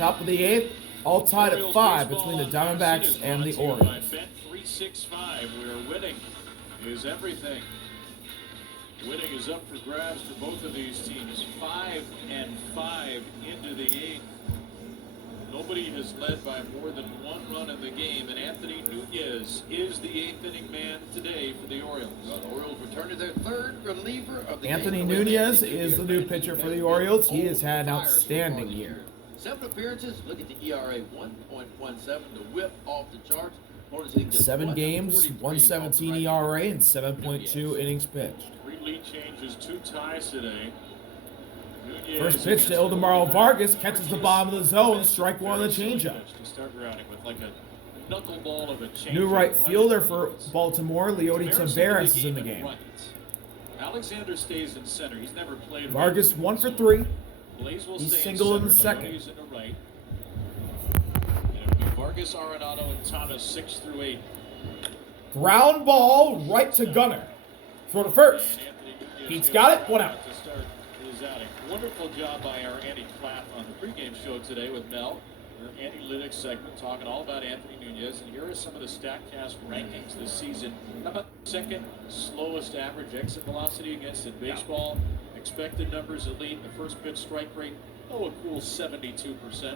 Top of the 8th, all tied at 5 between the Diamondbacks and the Orioles. Bet 365, where winning is everything. Winning is up for grabs for both of these teams. 5-5 into the 8th. Nobody has led by more than one run in the game, and Anthony Nunez is the 8th inning man today for the Orioles. The Orioles return to their third reliever of the Anthony game. Nunez is the new pitcher for the Orioles. He has had an outstanding year. 7 appearances. Look at the ERA, 1.17. The whip off the charts. 7 games, 1.17 ERA, and 7.2 innings pitched. 3 lead changes, 2 ties today. First pitch to Ildemaro Vargas, catches the bottom of the zone, strike one on the changeup. To start grounding with like a knuckleball of a change. New right fielder for Baltimore, Leody Taveras is in the game. Alexander stays in center. He's never played. Vargas 1 for 3. He's single in the second. He's in the right. And it'll be Vargas, Arenado, and Thomas 6 through 8. Ground ball right to Gunnar. Throw to first. Pete's got it. 1 out. To start his outing. Wonderful job by our Andy Clapp on the pregame show today with Mel. Our analytics segment talking all about Anthony Nunez. And here are some of the StatCast rankings this season. How about second slowest average exit velocity against in baseball? Expected numbers elite. The first pitch strike rate, a cool 72%.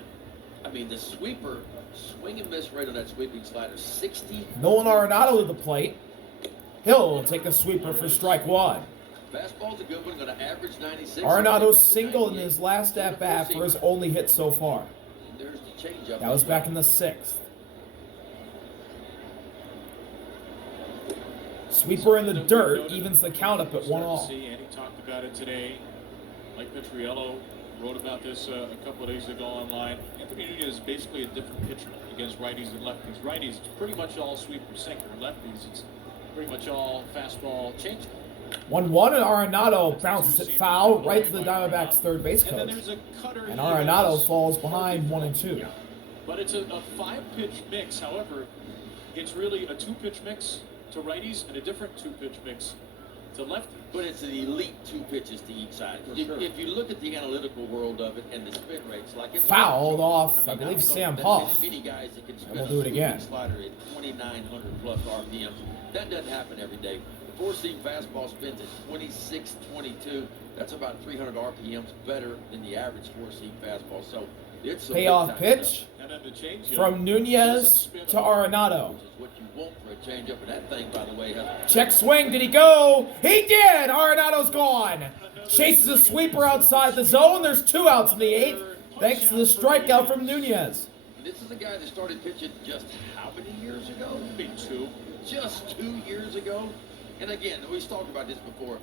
I mean, the sweeper, swing and miss rate on that sweeping slider, 60. Nolan Arenado to the plate. He'll take a sweeper for strike 1. Fastball's a good one, going to average 96. Arenado's single in his last at-bat for his only hit so far. There's the changeup. That was back in the 6th. Sweeper in the dirt evens the count up at 1-all. Andy talked about it today. Mike Petriello wrote about this a couple of days ago online. Anthony Nunez is basically a different pitcher against righties and lefties. Righties, it's pretty much all sweeper sinker. Lefties, it's pretty much all fastball changeup. 1-1, and Arenado bounces it foul right to the Diamondbacks' third base coach. And Arenado falls behind 1 and 2. But it's a 5-pitch mix. However, it's really a 2-pitch mix to righties and a different 2-pitch mix to lefties. But it's an elite 2 pitches to each side. If you look at the analytical world of it and the spin rates, like it's fouled off, I believe, Sam Huff. Many guys that can spin we'll do it again. Slider at 2,900 plus RPMs. That doesn't happen every day. The 4-seam fastball spins at 26, 22. That's about 300 RPMs better than the average 4-seam fastball. So it's a payoff pitch from Nunez to Arenado. Which is what you want for a changeup, and that thing, by the way, has check swing. Did he go? He did. Arenado's gone. Chases a sweeper outside the zone. There's 2 outs in the 8th, thanks to the strikeout from Nunez. This is a guy that started pitching just how many years ago? Big 2. Just 2 years ago. And again, we've talked about this before.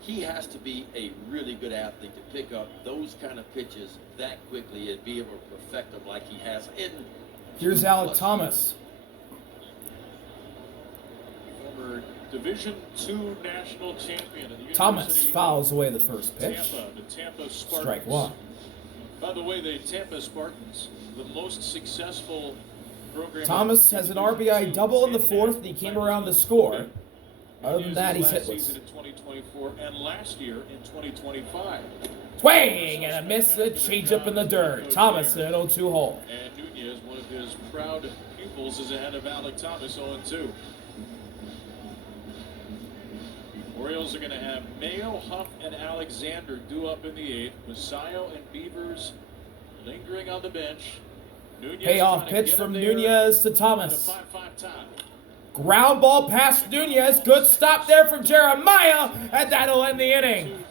He has to be a really good athlete to pick up those kind of pitches that quickly and be able to perfect them like he has. Here's Alec Thomas. Former Division II national champion of the Thomas fouls away the first pitch. The Tampa Spartans. Strike 1. By the way, the Tampa Spartans, the most successful program. Thomas has an RBI double in the 4th, and he came around to score. Other than that, he's hitless. Season in 2024 and last year in 2025. Swing and a miss, the changeup in the dirt. Thomas at an 0-2 hole. And Nunez, one of his proud pupils, is ahead of Alec Thomas, 0-2. Orioles are going to have Mayo, Huff, and Alexander due up in the 8th. Masayo and Beavers lingering on the bench. Nunez payoff pitch from Nunez to Thomas. 5-5 tie. Ground ball past Nunez. Good stop there from Jeremiah, and that'll end the inning.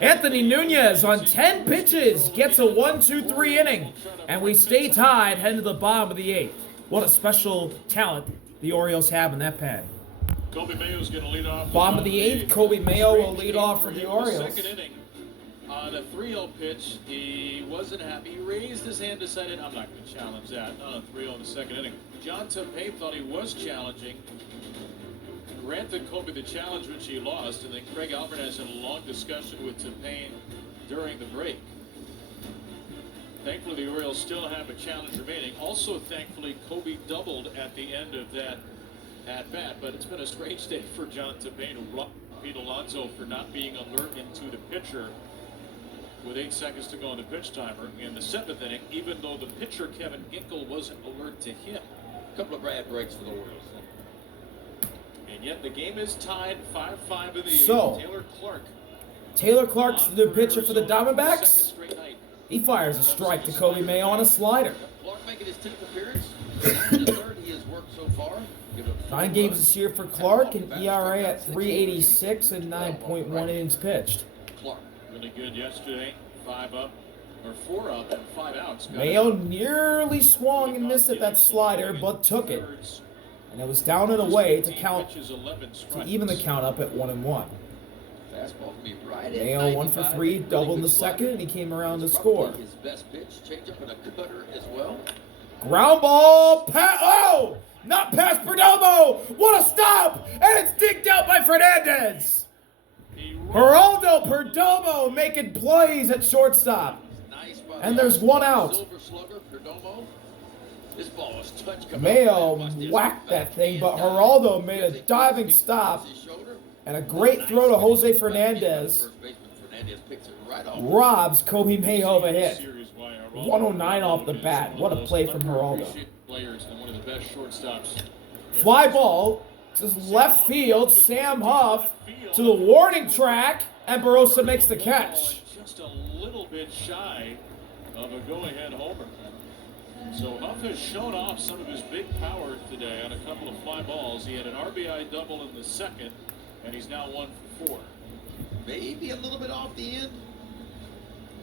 Anthony Nunez on 10 pitches gets a 1-2-3 inning, and we stay tied heading to the bottom of the 8th. What a special talent the Orioles have in that pen. Kobe Mayo's going to lead off. Bottom of the 8th, Kobe Mayo will lead off for the Orioles. Second inning. On a 3-0 pitch, he wasn't happy. He raised his hand, decided, I'm not going to challenge that. Not on 3-0 in the second inning. John Tempeh thought he was challenging. Granted Kobe the challenge, which he lost, and then Craig Alvarez had a long discussion with Tempeh during the break. Thankfully, the Orioles still have a challenge remaining. Also, thankfully, Kobe doubled at the end of that at-bat, but it's been a strange day for John Tempeh to rock Pete Alonso for not being alert into the pitcher. with 8 seconds to go on the pitch timer in the 7th inning, even though the pitcher, Kevin Ginkel, wasn't alert to him. A couple of bad breaks for the Orioles. And yet the game is tied 5-5 in the So, 8th. Taylor Clark's the new pitcher for the Diamondbacks. Second straight night. He fires a strike to Kobe Mayo on a slider. Clark making his 10th appearance. The third he has worked so far. 9 games this year for Clark, and ERA at 3.86 and 9.1 innings pitched. Clark. Really good yesterday. 5 up, or 4 up, and 5 outs. Mayo nearly swung and missed at that slider, but took it. And it was down and away to even the count up at 1-1. Fastball can be right at Mayo 1 for 3, doubled in the second, and he came around to score. His best pitch, change up and a cutter as well. Ground ball, oh! Not past Perdomo! What a stop! And it's digged out by Fernandez! Geraldo Perdomo making plays at shortstop. And there's 1 out. Silver slugger, Perdomo. This ball was touch. Mayo whacked that thing, but Geraldo made a diving stop. And a great throw to Jose Fernandez. Robs Kobe Mayo of a hit. 109 off the bat. What a play from Geraldo. Fly ball to left field. Sam Huff to the warning track. And Barossa makes the catch. Just a little bit shy of a go-ahead homer. So Huff has shown off some of his big power today on a couple of fly balls. He had an RBI double in the 2nd, and he's now 1 for 4. Maybe a little bit off the end.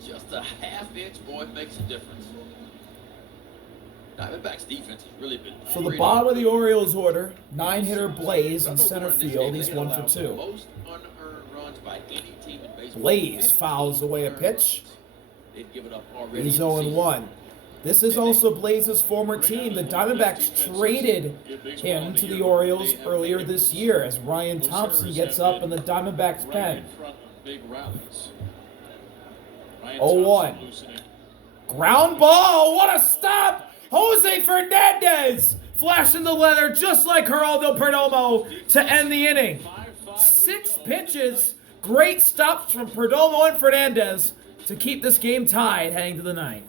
Just a half-inch, boy, makes a difference. Diamondbacks defense has really been. So the bottom of the Orioles order, 9-hitter Blaze in center field. He's 1 for 2. Most unearned runs by any team in baseball. Blaze fouls away a pitch. They've given up already. He's 0-1. This is also Blaze's former team. The Diamondbacks traded him to the Orioles earlier this year as Ryan Thompson gets up in the Diamondbacks pen. 0-1. Ground ball. What a stop. Jose Fernandez flashing the leather just like Geraldo Perdomo to end the inning. 6 pitches. Great stops from Perdomo and Fernandez to keep this game tied heading to the 9th.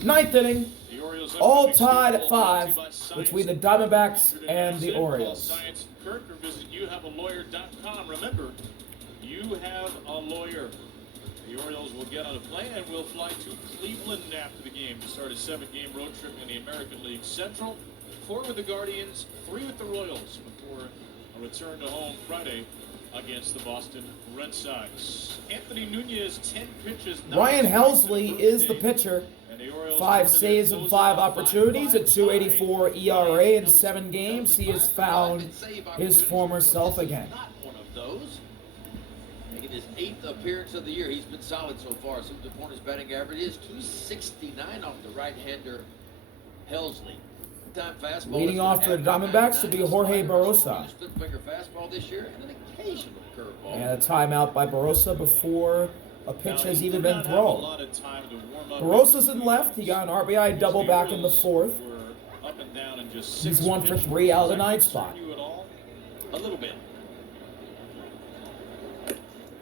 9th inning, all tied at 5 between the Diamondbacks and the Orioles. Kirk, or visit youhavealawyer.com. Remember, you have a lawyer. The Orioles will get on a plane and will fly to Cleveland after the game to start a 7-game road trip in the American League Central. 4 with the Guardians, 3 with the Royals before a return to home Friday against the Boston Red Sox. Anthony Nunez, 10 pitches. Ryan Helsley is the pitcher. 5 saves and 5 opportunities, a 2.84 ERA in 7 games. He has found his former self again. Not one of those. Making his 8th appearance of the year. He's been solid so far. So the point his batting average is 269 off the right-hander Helsley. Leading off for the Diamondbacks to be Jorge Barossa. Split-finger fastball this year and an occasional curveball. And a timeout by Barossa before a pitch has even been thrown. Barossa's in left. He got an RBI double back in the 4th. He's 1 for 3 out of the 9th spot. A little bit.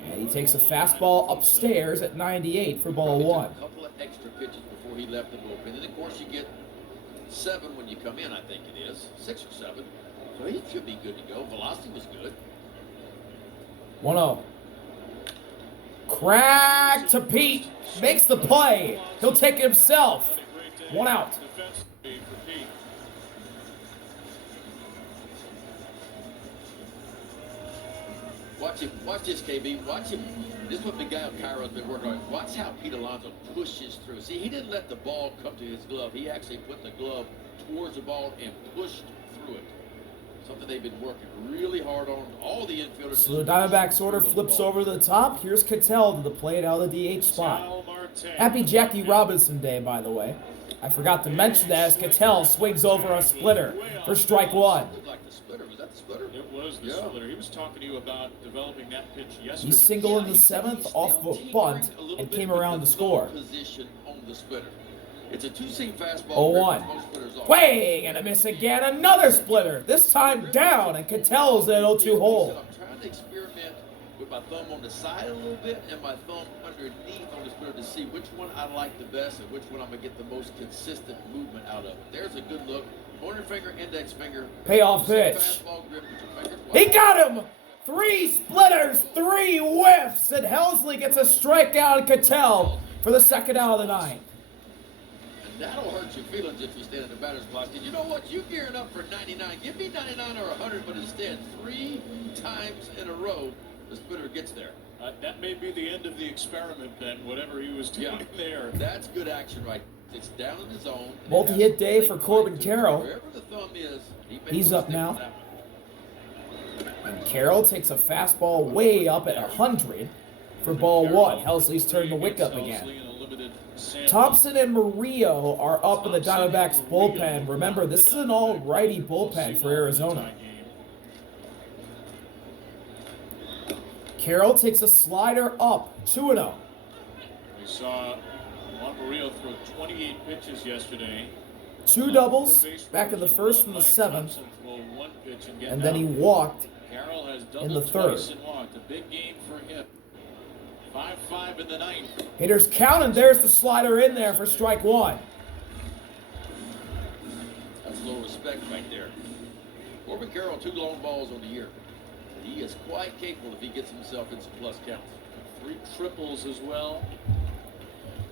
And he takes a fastball upstairs at 98 for ball 1. A couple of extra pitches before he left the bullpen. And of course you get 7 when you come in, I think it is. 6 or 7. So he should be good to go. Velocity was good. 1-0. Crack to Pete. Makes the play. He'll take it himself. 1 out. Watch him. Watch this, KB. Watch him. This is what Miguel Cairo's been working on. Watch how Pete Alonso pushes through. See, he didn't let the ball come to his glove. He actually put the glove towards the ball and pushed through it. Something they've been working really hard on. All the infielders. So the Diamondbacks order flips over to the top. Here's Cattell to the plate out of the DH spot. Happy Jackie Robinson Day, by the way. I forgot to mention that as Cattell swings over a splitter for strike 1. Like the splitter. Was that the splitter? It was the splitter. He was talking to you about developing that pitch yesterday. He singled in the 7th off of a bunt and came around to score. Position on the splitter. It's a 2-seam fastball. 0-1. Swing and a miss again. Another splitter. This time down, and Cattell's at 0-2 hole. I'm trying to experiment with my thumb on the side a little bit and my thumb underneath on the splitter to see which one I like the best and which one I'm going to get the most consistent movement out of. There's a good look. Pointer finger, index finger. Payoff pitch. Fastball grip with your fingers. He got him! 3 splitters, 3 whiffs, and Helsley gets a strikeout and Cattell for the second out of the ninth. And that'll hurt your feelings if you stand in the batter's box. And you know what? You're gearing up for 99. Give me 99 or 100, but instead 3 times in a row, the splitter gets there. That may be the end of the experiment then, whatever he was doing there. That's good action right. It's down in the zone. Multi-hit day for Corbin Carroll. Wherever the thumb is, He's up now. And Carroll takes a fastball way up at 100 for ball 1. Helsley's turned the wick up again. Thompson and Murillo are up in the Diamondbacks bullpen. Remember, this is an all-righty bullpen for Arizona. Carroll takes a slider up, 2-0. We saw Juan Murillo throw 28 pitches yesterday. 2 doubles back in the first and the 7th. And then he walked in the 3rd. A big game for him. 5-5 in the 9th. Hitters count, and there's the slider in there for strike 1. That's a little respect right there. Corbin Carroll, 2 long balls on the year. He is quite capable if he gets himself in some plus counts. 3 triples as well.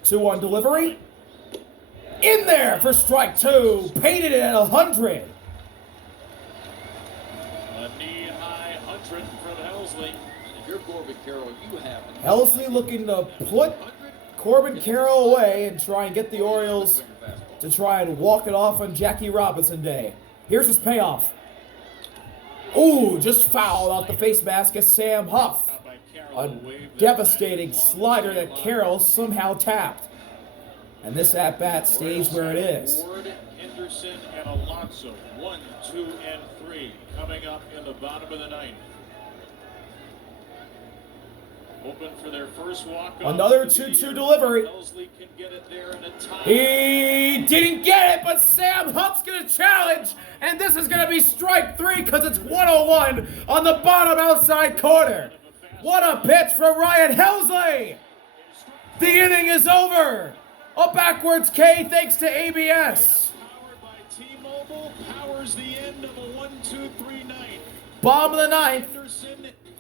2-1 delivery. In there for strike 2. Painted it at 100. A knee-high 100 from Helsley. If you're Corbin Carroll, you have it. Helsley looking to put Corbin Carroll away and try and get the Orioles to try and walk it off on Jackie Robinson Day. Here's his payoff. Ooh, just fouled off the face mask of Sam Huff. A devastating slider that Carroll somehow tapped. And this at-bat stays where it is. Ward, Henderson, and Alonso. 1, 2, and 3 coming up in the bottom of the 9th. Open for their first walk. Another 2-2 delivery. Helsley can get it there in a tie. He didn't get it, but Sam Huff's going to challenge. And this is going to be strike 3 because it's 101 on the bottom outside corner. What a pitch from Ryan Helsley. The inning is over. A backwards K thanks to ABS. Powered by T-Mobile, powers the end of a 1-2-3 night. Bottom of the 9th.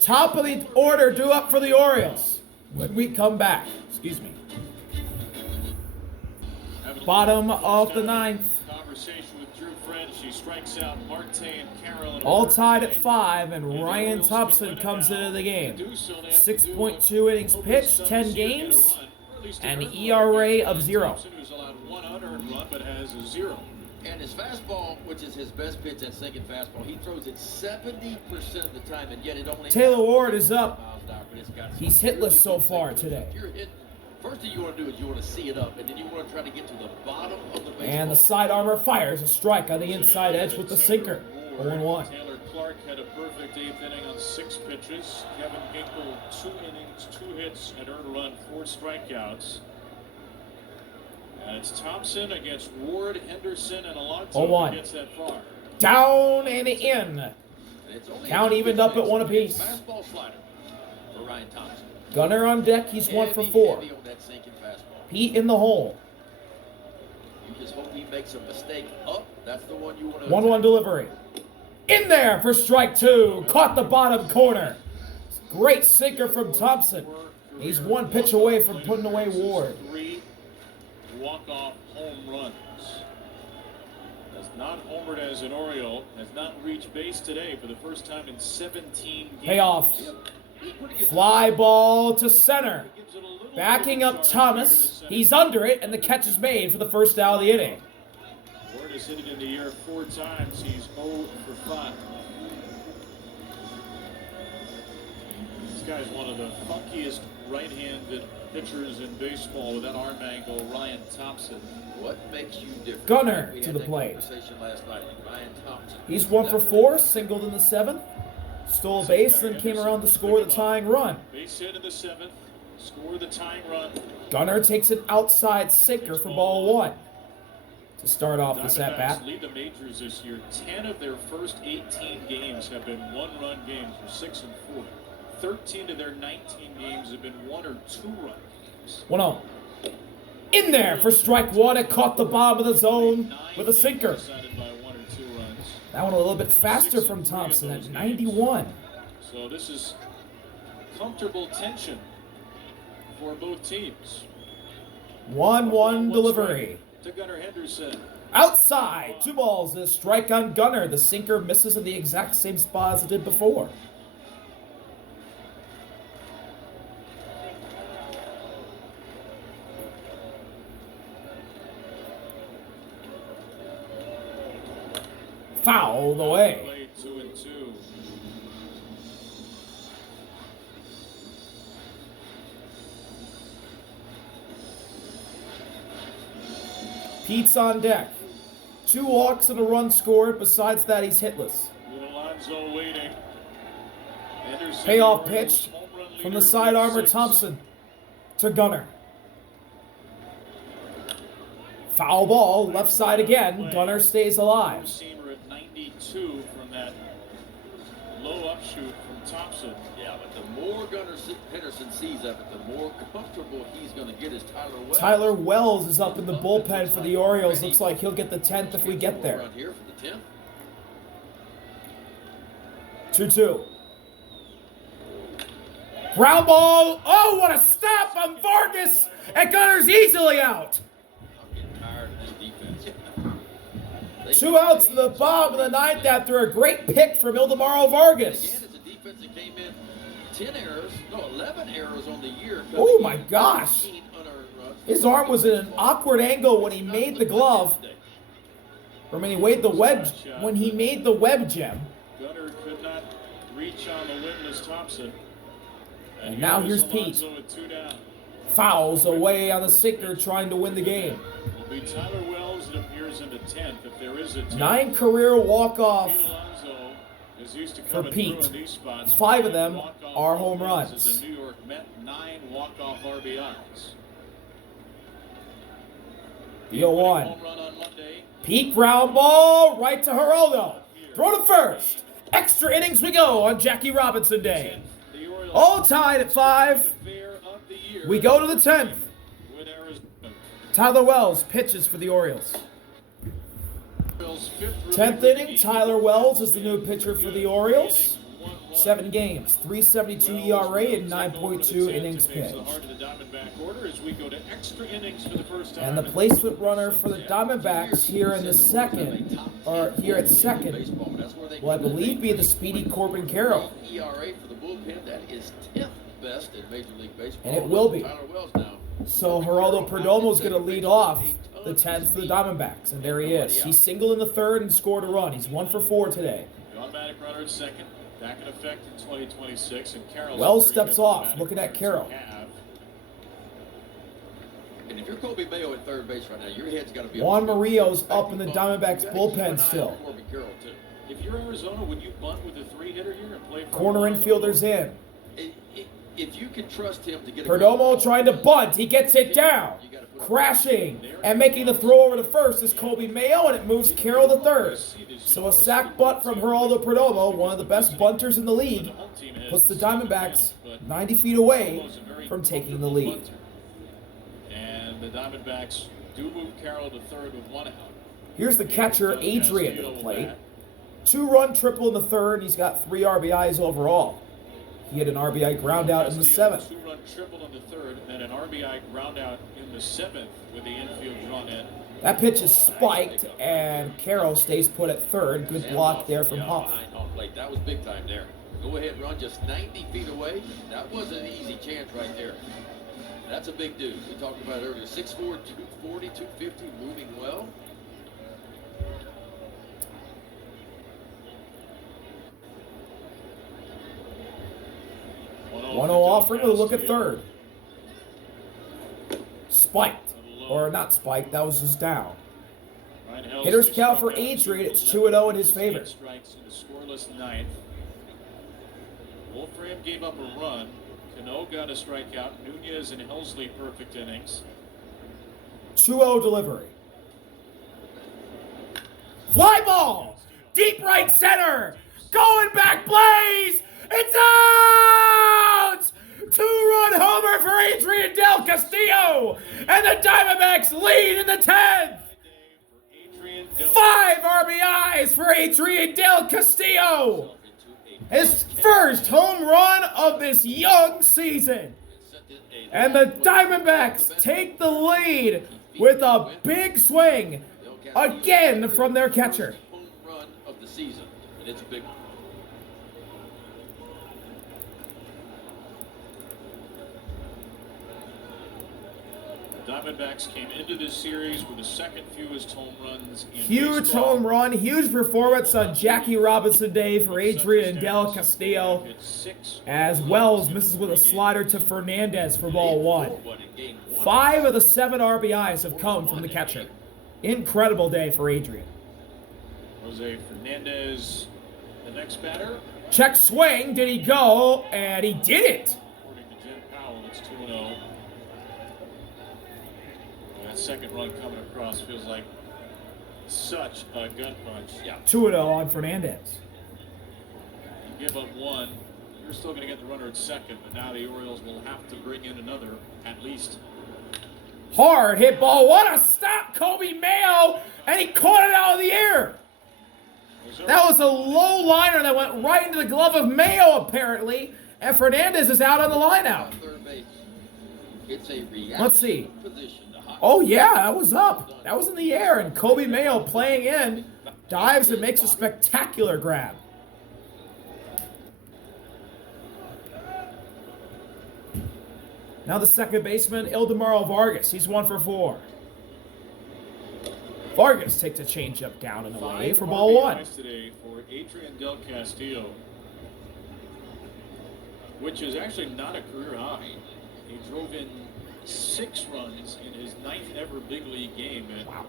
Top of the order due up for the Orioles. When we come back. Excuse me. Bottom of the 9th. Conversation with Drew French. She strikes out Marte and Carroll. All tied at 5, and Ryan Thompson comes into the game. 6.2 innings pitched, 10 games, and an ERA of 0. Who's allowed 1 unearned run but has a 0. And his fastball, which is his best pitch, that sinking fastball, he throws it 70% of the time, and yet it only... Taylor Ward is up. He's hitless so far today. If you're hitting, first thing you want to do is you want to see it up, and then you want to try to get to the bottom of the baseball. And the side armor fires a strike on the inside edge with the sinker. 0-1. Taylor Clark had a perfect 8th inning on 6 pitches. Kevin Ginkel, 2 innings, 2 hits, and earned a run, 4 strikeouts. And it's Thompson against Ward, Henderson, and Alonso who gets that far. Down and in. Count evened up at 1 apiece. Fastball slider for Ryan Thompson. Gunner on deck, he's 1 for 4. Pete in the hole. You just hope he makes a mistake up. That's the one you want to... 1-1 delivery. In there for strike 2. Caught the bottom corner. Great sinker from Thompson. He's 1 pitch away from putting away Ward. 3 walk-off home runs. Has not homered as an Oriole. Has not reached base today for the first time in 17 games. Payoff. Fly ball to center. Backing up Thomas. He's under it, and the catch is made for the first out of the inning. Ward has hit it in the air 4 times. He's 0 for 5. This guy's one of the funkiest right-handed pitchers in baseball with that arm angle, Ryan Thompson. What makes you different? Gunner to the plate. Last night. Ryan Thompson. He's 1 for 4, singled in the 7th. Stole a base, then came around to score the tying run. Base hit in the 7th, score the tying run. Gunner takes an outside sinker for ball 1 to start off this at-bat. Lead the majors this year. 10 of their first 18 games have been 1-run games. They're 6 and 4. 13 of their 19 games have been 1 or 2 run games. 1-0. In there for strike one. It caught the bottom of the zone with a sinker. Decided by 1 or 2 runs. That one a little bit faster from Thompson at 91. So this is comfortable tension for both teams. 1-1 delivery. To Gunnar Henderson. Outside. 2 balls. A strike on Gunnar. The sinker misses in the exact same spot as it did before. Fouled away. 2-2. Pete's on deck. 2 walks and a run scored. Besides that, he's hitless. Alonso waiting. Henderson, Payoff the Orioles pitch home run from the leader, side armor 6. Thompson to Gunnar. Foul ball, left side again. Gunnar stays alive. Seamer at 92 from that low upshoot from Thompson. Yeah, but the more Henderson sees of it, the more comfortable he's going to get as Tyler Wells. Tyler Wells is up in the bullpen for the Orioles. Looks like he'll get the 10th if we get there. Around here for the 10th. 2-2. Ground ball. Oh, what a stop on Vargas. And Gunner's easily out. I'm getting tired of this defense. 2 outs to the bottom of the 9th after a great pick from Ildemaro Vargas. Again, it's a defense that came in 11 errors on the year. Oh my gosh. His arm was in an awkward angle when he made the glove. Or when he made the web gem. Gunnar could not reach on the winless Thompson. And now here's Pete. With 2 down. Fouls away on the sinker trying to win the game. Will be Tyler Wells that appears in the 10th if there is a 10th. 9 career walk-off Pete Alonso is used to for coming Pete. through in these spots. 5 of them Walk-off are home runs runs. as a New York Met, 9 walk-off RBIs. The 0-1. Home run on Monday. Pete ground ball right to Geraldo. Throw to first. Extra innings we go on Jackie Robinson Day. The Orioles All tied at 5. fair of the year We go to the 10th. with Arizona. Tyler Wells pitches for the Orioles. Orioles' 5th 10th reliever inning, Tyler Wells is the new pitcher for the Orioles. 7 games, 3.72 ERA and 9.2 innings pitched. And the placement runner for the Diamondbacks here in the second, or here at second, will I believe be the speedy Corbin Carroll. ERA for the bullpen, that is 10th best in Major League Baseball. And it will be. Tyler Wells now. So Geraldo Perdomo is going to lead off the 10th for the Diamondbacks, and there he is. He singled in the 3rd and scored a run. He's 1 for 4 today. The automatic runner at second, back in effect in 2026, and Carroll. Wells steps off, looking at Carroll. And if you're Kobe Mayo at third base right now, your head's got to be Juan Murillo's up in the Diamondbacks bullpen still. Corbin Carroll, too. If you're Arizona, would you bunt with a 3-hitter here and play for Corner infielders in. If you can trust him to get Perdomo trying to bunt. He gets it down. Crashing and making the throw over to first is Kobe Mayo, and it moves Carroll to third. So a sac bunt from Geraldo Perdomo, one of the best bunters in the league, puts the Diamondbacks 90 feet away from taking the lead. And the Diamondbacks do move Carroll to third with 1 out. Here's the catcher, Adrian, to the plate. 2-run triple in the 3rd. He's got 3 RBIs overall. He had an RBI ground out in the 7th. 2-run triple in the 3rd, and an RBI ground out in the 7th with the infield drawn in. That pitch is spiked, and Carroll stays put at 3rd. Good block there from Huff. That was big time there. Go ahead, run just 90 feet away. That was an easy chance right there. That's a big dude. We talked about it earlier. 6'4", 240, 250, moving well. One offering with a look at 3rd. Spiked. Or not spiked, that was just down. Hitters count for Adrian. It's 2-0 in his favor. Strikes in the scoreless 9th. Wolfram gave up a run. Cano got a strikeout. Nunez and Helsley perfect innings. 2-0 delivery. Fly ball! Deep right center! Going back, Blaze! It's out! Two-run homer for Adrian Del Castillo, and the Diamondbacks lead in the 10th. 5 RBIs for Adrian Del Castillo. His first home run of this young season. And the Diamondbacks take the lead with a big swing again from their catcher. Home run of the season, and it's a big one. The Diamondbacks came into this series with the second fewest home runs in Huge baseball. home run, huge performance on Jackie Robinson Day for Adrian Del Castillo, as Wells misses with a slider to Fernandez for ball 1. 5 of the 7 RBIs have come from the catcher. Incredible day for Adrian. Jose Fernandez, the next batter. Check swing, did he go? And he did it. According to Jim Powell, it's 2-0. That second run coming across feels like such a gut punch. Yeah. 2-0 on Fernandez. You give up one, you're still going to get the runner at second, but now the Orioles will have to bring in another at least. Hard hit ball. What a stop, Kobe Mayo, and he caught it out of the air. That was a low liner that went right into the glove of Mayo, apparently, and Fernandez is out on the line out. Third base. It's a Let's see. position to hot. Oh, yeah, that was up. That was in the air, and Kobe Mayo playing in, dives and makes a spectacular grab. Now the second baseman, Ildemaro Vargas. He's 1 for 4. Vargas takes a changeup down and away for ball 1. RBIs today for Adrian Del Castillo, which is actually not a career high. He drove in 6 runs in his 9th ever big league game. Wow.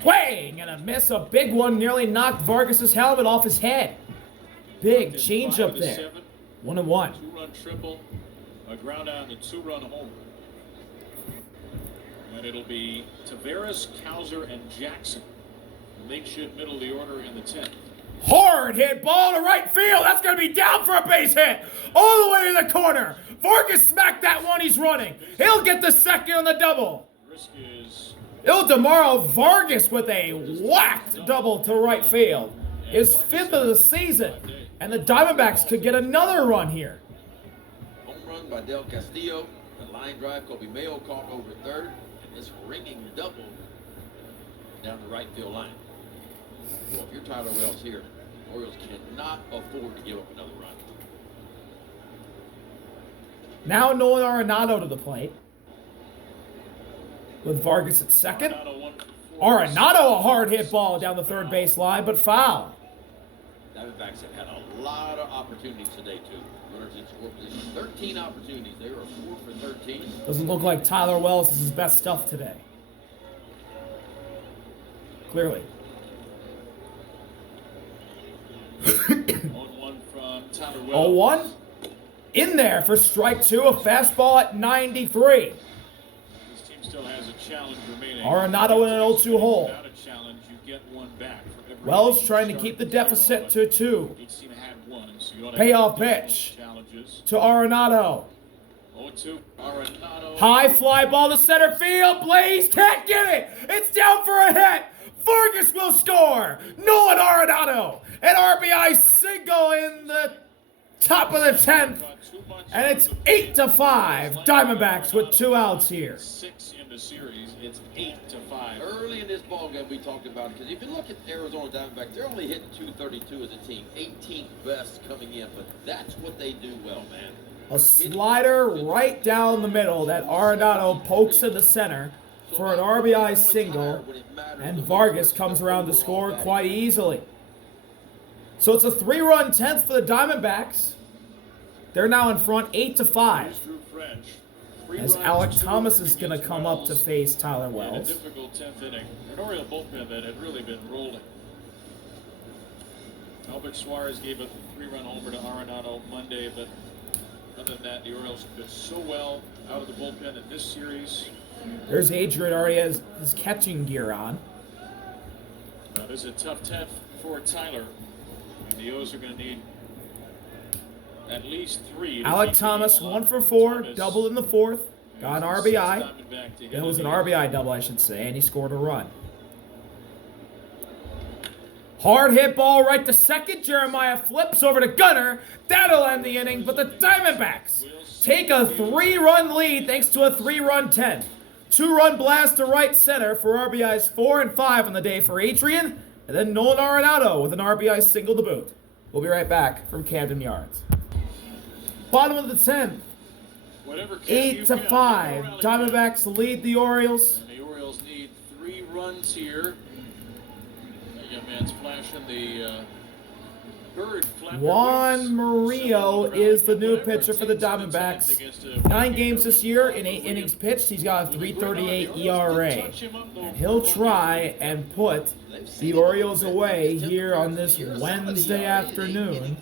Swing and a miss. A big one nearly knocked Vargas's helmet off his head. Big changeup there. 1-1. 2-run triple, a ground out, and a 2-run homer. And it'll be Taveras, Cowser, and Jackson. Makeshift middle of the order in the 10th. Hard hit ball to right field. That's going to be down for a base hit. All the way to the corner. Vargas smacked that one. He's running. He'll get the second on the double. Risk is Ildemaro Vargas with a whacked double to right field. His 5th of the season. And the Diamondbacks could get another run here. Home run by Del Castillo. The line drive, Kobe Mayo caught over third. And this ringing double down the right field line. Well, if you're Tyler Wells here, the Orioles cannot afford to give up another run. Now Nolan Arenado to the plate. With Vargas at second. Arenado, a hard hit ball down the third base line, but foul. Diamondbacks have had a lot of opportunities today, too. Runners in score position. 13 opportunities. They were 4 for 13. Doesn't look like Tyler Wells is his best stuff today. Clearly. 1-1 from Tyler Wells. 0-1. In there for strike 2, a fastball at 93. This team still has a challenge remaining. Arenado in an 0-2 hole. Without a challenge, you get one back. For every Wells game trying to you keep the start, deficit to 2. each team had one, so you ought to Payoff have additional pitch challenges. to Arenado. 0-2, Arenado. High fly ball to center field. Blaze can't get it. It's down for a hit. Vargas will score. Nolan Arenado. An RBI single in the top of the 10th. And it's 8-5. Diamondbacks with 2 outs here. 6 in the series. It's 8-5. Early in this ballgame, we talked about it, because if you look at the Arizona Diamondbacks, they're only hitting 232 as a team. 18th best coming in, but that's what they do well, man. A slider right down the middle that Arenado pokes in the center for an RBI single, and Vargas comes around to score quite easily. So it's a 3-run 10th for the Diamondbacks. They're now in front 8-5. As Alec Thomas is going to come up to face Tyler In a Wells. difficult 10th inning. An Oriole bullpen that had really been rolling. Albert Suarez gave a 3-run homer to Arenado Monday, but other than that, the Orioles have been so well out of the bullpen in this series. There's Adrian, already has his catching gear on. This is a tough 10th for Tyler. And the O's are going to need At least 3. Alec Thomas, 1 for 4, doubled in the 4th, got an RBI. It was an RBI double, I should say, and he scored a run. Hard hit ball right to second. Jeremiah flips over to Gunner. That'll end the inning, but the Diamondbacks take a 3-run lead thanks to a 3-run 10th. 2-run blast to right center for RBIs 4 and 5 on the day for Adrian, and then Nolan Arenado with an RBI single to boot. We'll be right back from Camden Yards. Bottom of the 10th, 8-5. Diamondbacks lead the Orioles. And the Orioles need 3 runs here. The young man's flashing the bird. Juan Murillo is the new pitcher for the Diamondbacks. 9 games this year in 8 innings pitched. He's got a 3.38 ERA. And he'll try and put the Orioles away here on this Wednesday afternoon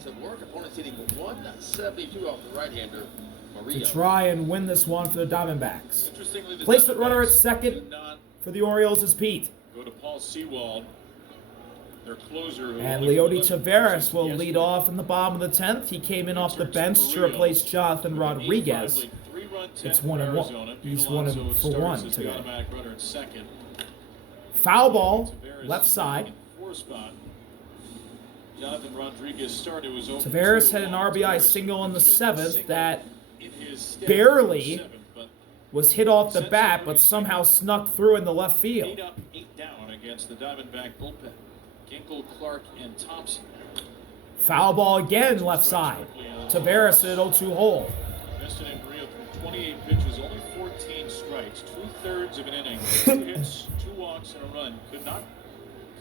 to try and win this one for the Diamondbacks. Placement runner at second for the Orioles is Pete. Go to Paul Sewald. And Leody Taveras will lead off in the bottom of the 10th. He came in off the bench to replace Jonathan Rodriguez. It's 1-1. He's 1 for 1 today. Foul ball, left side. Taveras had an RBI single in the 7th that barely was hit off the bat, but somehow snuck through in the left field. 8 down against the Diamondback bullpen. Ginkle, Clark, and Thompson. Foul ball again, left side. Taveras at 0-2 hole. Invested in Maria, 28 pitches, only 14 strikes, 2/3 of an inning, 2 hits, 2 walks, and a run. Could not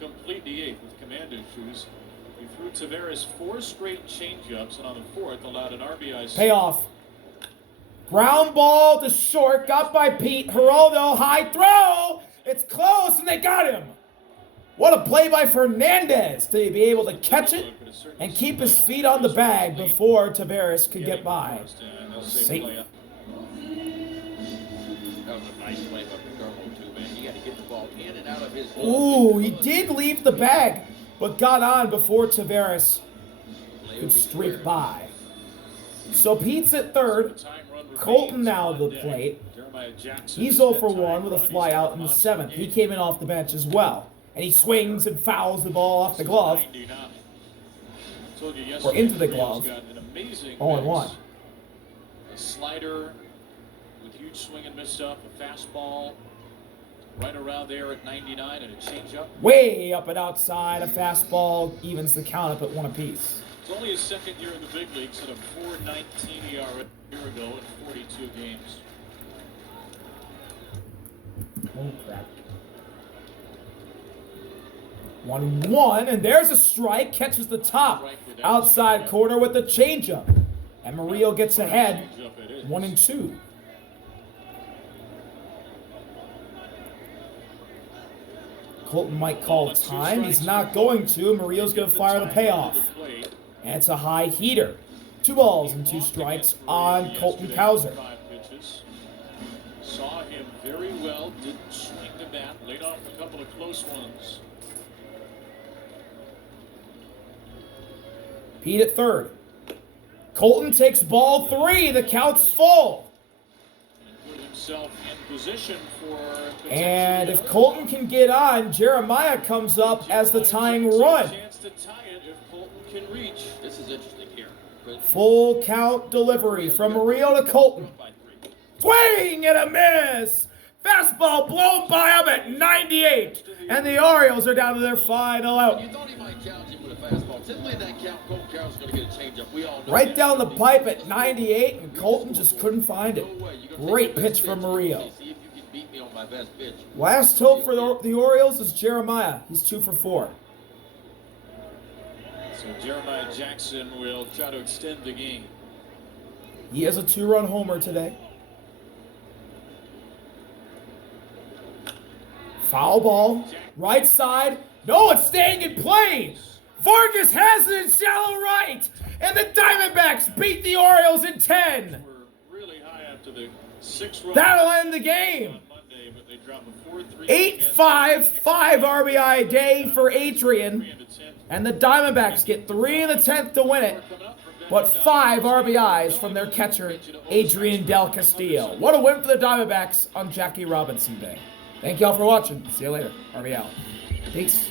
complete the 8th with command issues. He threw Taveras 4 straight changeups, and on the 4th allowed an RBI. Payoff. Ground ball to short, got by Pete. Geraldo, high throw. It's close, and they got him. What a play by Fernandez to be able to catch it and keep his feet on the bag before Taveras could get by. Safe. That was a nice play by Geraldo too, man. You got to get the ball in and out of his. Ooh, he did leave the bag, but got on before Taveras could streak by. So Pete's at third. Colton now to the plate. He's 0 for 1 with a fly out in the 7th. He came in off the bench as well. And he swings and fouls the ball off the glove. Or into the glove. 0-1. A slider with huge swing and miss stuff, a fastball right around there at 99, and a changeup. Way up and outside. A fastball evens the count up at 1 apiece. It's only his 2nd year in the big leagues at a 4.19 ERA a year ago in 42 games. Oh, crap. 1-1, and there's a strike. Catches the top outside corner with the changeup. And Murillo gets ahead. 1-2. Colton might call time. He's not going to. Murillo's going to fire the payoff. And it's a high heater. 2 balls and 2 strikes on Colton Cowser. Saw him very well. Didn't swing the bat. Laid off a couple of close ones. Pete at third. Colton takes ball 3. The count's full. And put himself in position for. And if Colton can get on, Jeremiah comes up as the tying run. Chance to tie it if Colton can reach. This is interesting here. Full count delivery from Murillo to Colton. Swing and a miss. Fastball blown by him at 98. And the Orioles are down to their final out. You thought he might challenge him with a fastball. Typically in that count, Colton Cowser's going to get a changeup. We all know right that. down the pipe at 98, and Colton just couldn't find it. Great pitch from Murillo. See if you can beat me on my best pitch. Last hope for the Orioles is Jeremiah. He's 2 for 4. So Jeremiah Jackson will try to extend the game. He has a 2-run homer today. Foul ball, right side. No, it's staying in play. Vargas has it in shallow right. And the Diamondbacks beat the Orioles in 10. We're really high after the 6-run. That'll end the game. On Monday, but they dropped a 4-3. 8-5, 5 RBI a day for Adrian. And the Diamondbacks get 3 in the 10th to win it. Coming up from but 5 RBIs from their catcher, Adrian Del Castillo. What a win for the Diamondbacks on Jackie Robinson Day. Thank y'all for watching. See you later. RBI. Peace.